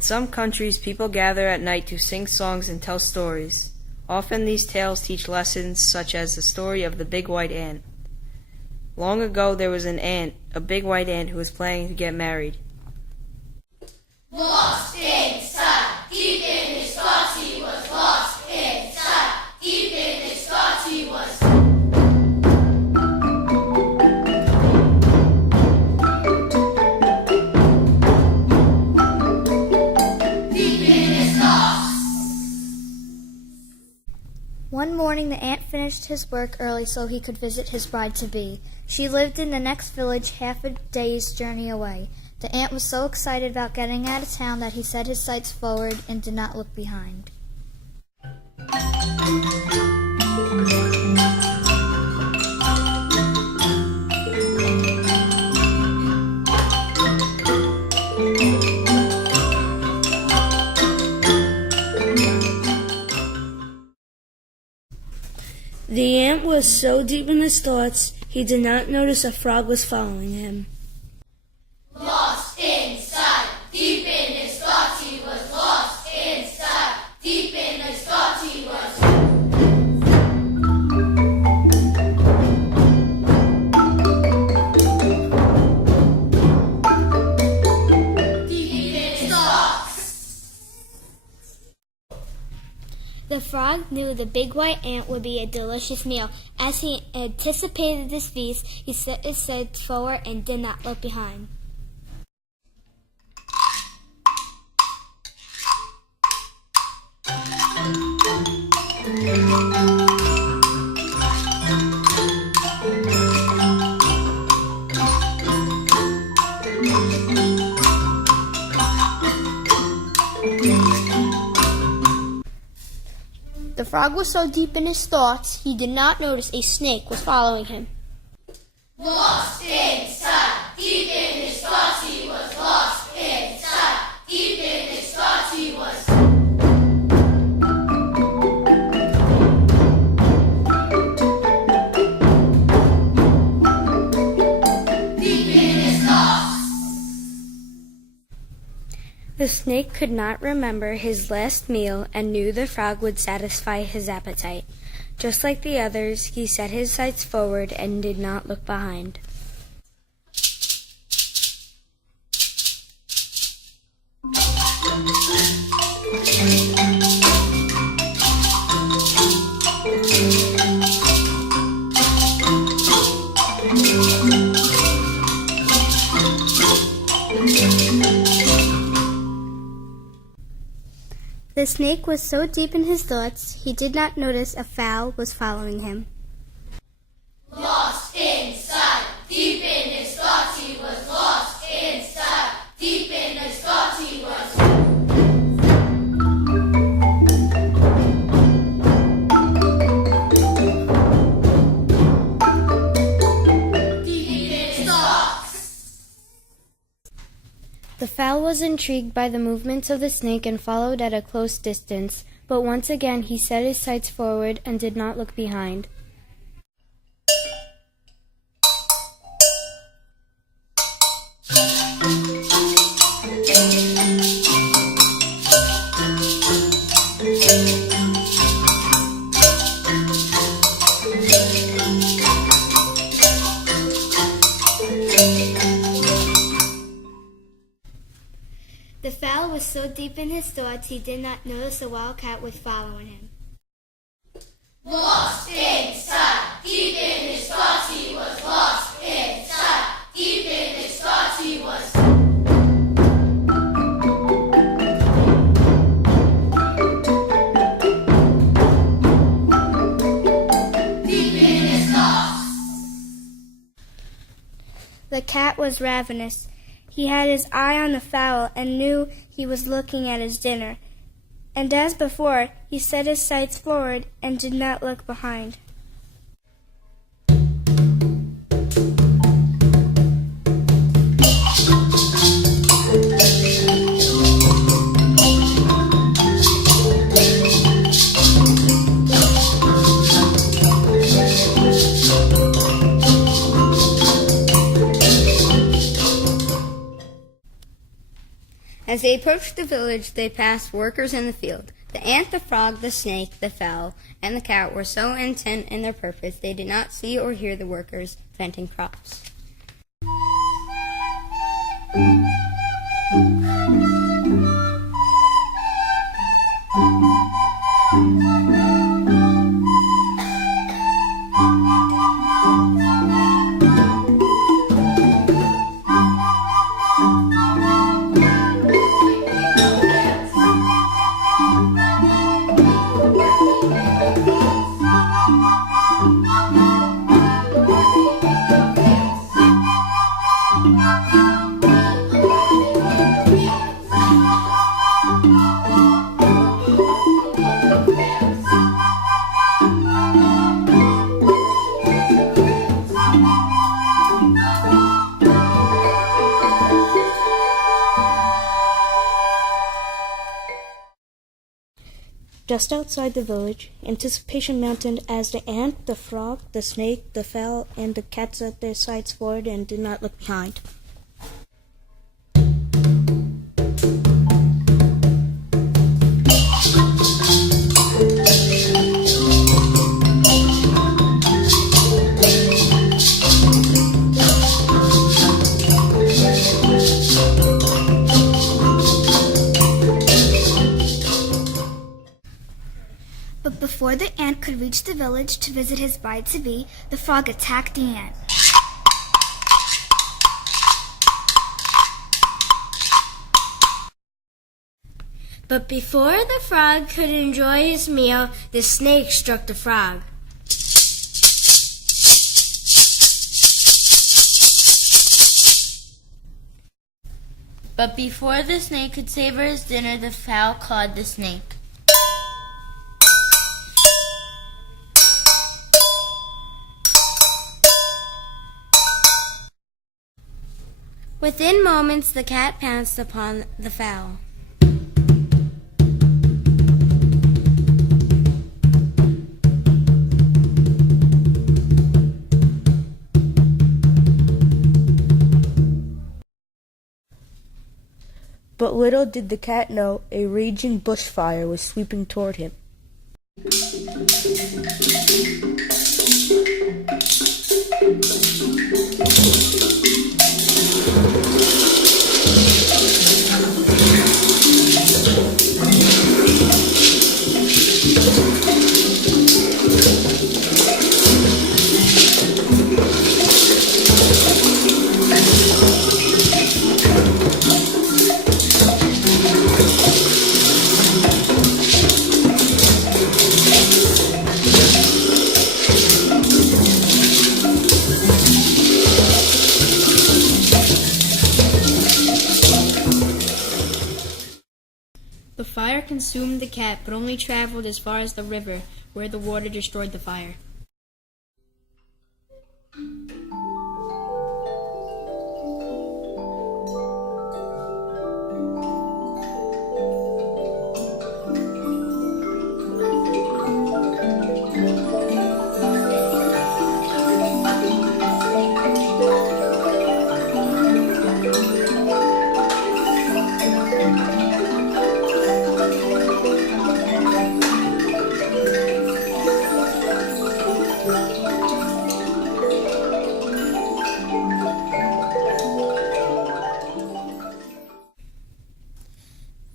In some countries, people gather at night to sing songs and tell stories. Often these tales teach lessons such as the story of the big white ant. Long ago there was a big white ant who was planning to get married. Lost inside, deep in his thoughts he was lost inside, deep in his thoughts he was. Deep in his thoughts. One morning the ant finished his work early so he could visit his bride-to-be. She lived in the next village half a day's journey away. The ant was so excited about getting out of town that he set his sights forward and did not look behind. The ant was so deep in his thoughts, he did not notice a frog was following him. Lost inside, deep in his thoughts he was lost inside, deep in his thoughts he was. Deep in his thoughts. The frog knew the big white ant would be a delicious meal. As he anticipated this feast, he set his sights forward and did not look behind. The frog was so deep in his thoughts, he did not notice a snake was following him. Lost inside, deep in his thoughts he was lost inside, deep in his thoughts he was. Deep in his thoughts. The snake could not remember his last meal and knew the frog would satisfy his appetite. Just like the others, he set his sights forward and did not look behind. The snake was so deep in his thoughts, he did not notice a fowl was following him. Lost inside, deep in his thoughts he was lost inside, deep in his thoughts he was. Deep in his thoughts. The fowl was intrigued by the movements of the snake and followed at a close distance, but once again he set his sights forward and did not look behind. The fowl was so deep in his thoughts, he did not notice a wild cat was following him. Lost inside, deep in his thoughts he was lost inside, deep in his thoughts he was. Deep in his thoughts. The cat was ravenous. He had his eye on the fowl and knew he was looking at his dinner. And as before, he set his sights forward and did not look behind. As they approached the village, they passed workers in the field. The ant, the frog, the snake, the fowl, and the cat were so intent in their purpose they did not see or hear the workers planting crops. Just outside the village, anticipation mounted as the ant, the frog, the snake, the fowl, and the cat set their sights forward and did not look behind. But before the ant could reach the village to visit his bride-to-be, the frog attacked the ant. But before the frog could enjoy his meal, the snake struck the frog. But before the snake could savor his dinner, the fowl clawed the snake. Within moments, the cat pounced upon the fowl. But little did the cat know a raging bushfire was sweeping toward him. The fire consumed the cat, but only traveled as far as the river, where the water destroyed the fire.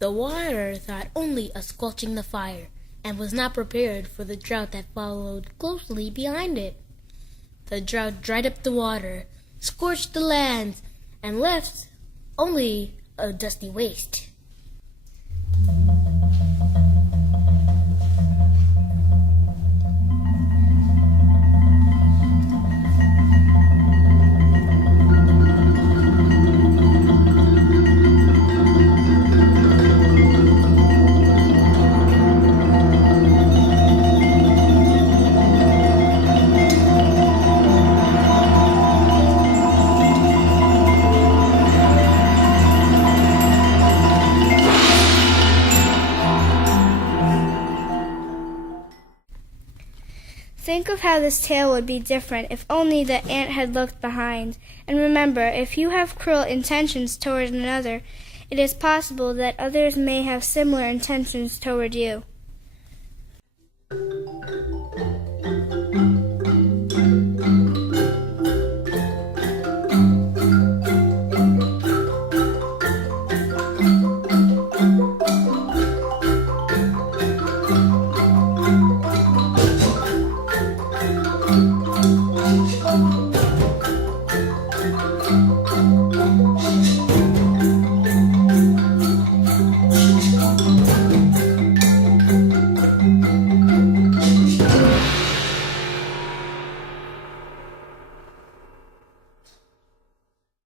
The water thought only of squelching the fire, and was not prepared for the drought that followed closely behind it. The drought dried up the water, scorched the land, and left only a dusty waste. Think of how this tale would be different if only the ant had looked behind. And remember, if you have cruel intentions toward another, It is possible that others may have similar intentions toward you.